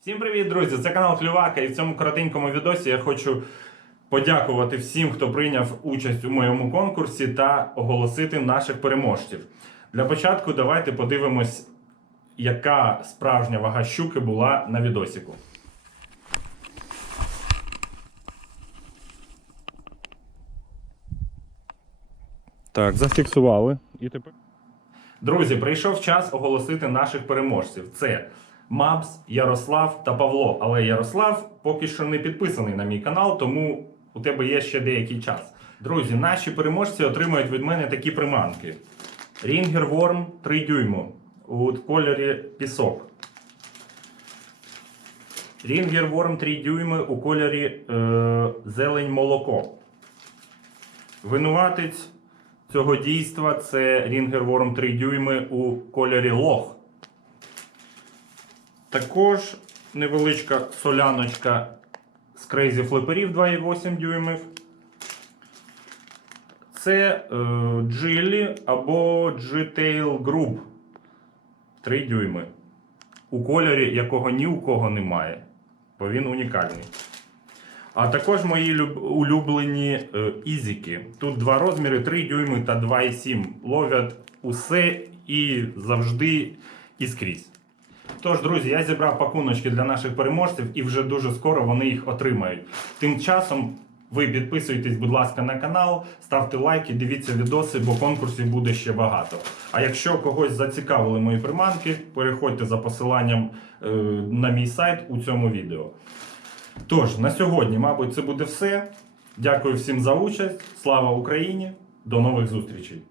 Всім привіт, друзі! Це канал Клювака, і в цьому коротенькому відосі я хочу подякувати всім, хто прийняв участь у моєму конкурсі та оголосити наших переможців. Для початку давайте подивимось, яка справжня вага щуки була на відосіку. Так, зафіксували. І тепер. Друзі, прийшов час оголосити наших переможців. Це Мабс, Ярослав та Павло. Але Ярослав поки що не підписаний на мій канал, тому у тебе є ще деякий час. Друзі, наші переможці отримають від мене такі приманки: Ringer Worm 3 дюйму у кольорі пісок. Ringer Worm 3 дюйми у кольорі е, зелень молоко. Винуватець цього дійства це Ringer Worm 3 дюйми у кольорі лох. Також невеличка соляночка з Crazy флиперів 2,8 дюймів. Це е, Джилі або G-Tail Group 3 дюйми. У кольорі, якого ні у кого немає. Бо він унікальний. А також мої люб- улюблені е, ізіки. Тут два розміри 3 дюйми та 2,7. Ловлять усе і завжди і скрізь. Тож, друзі, я зібрав пакуночки для наших переможців і вже дуже скоро вони їх отримають. Тим часом ви підписуйтесь, будь ласка, на канал, ставте лайки, дивіться відоси, бо конкурсів буде ще багато. А якщо когось зацікавили мої приманки, переходьте за посиланням е, на мій сайт у цьому відео. Тож, на сьогодні, мабуть, це буде все. Дякую всім за участь. Слава Україні! До нових зустрічей!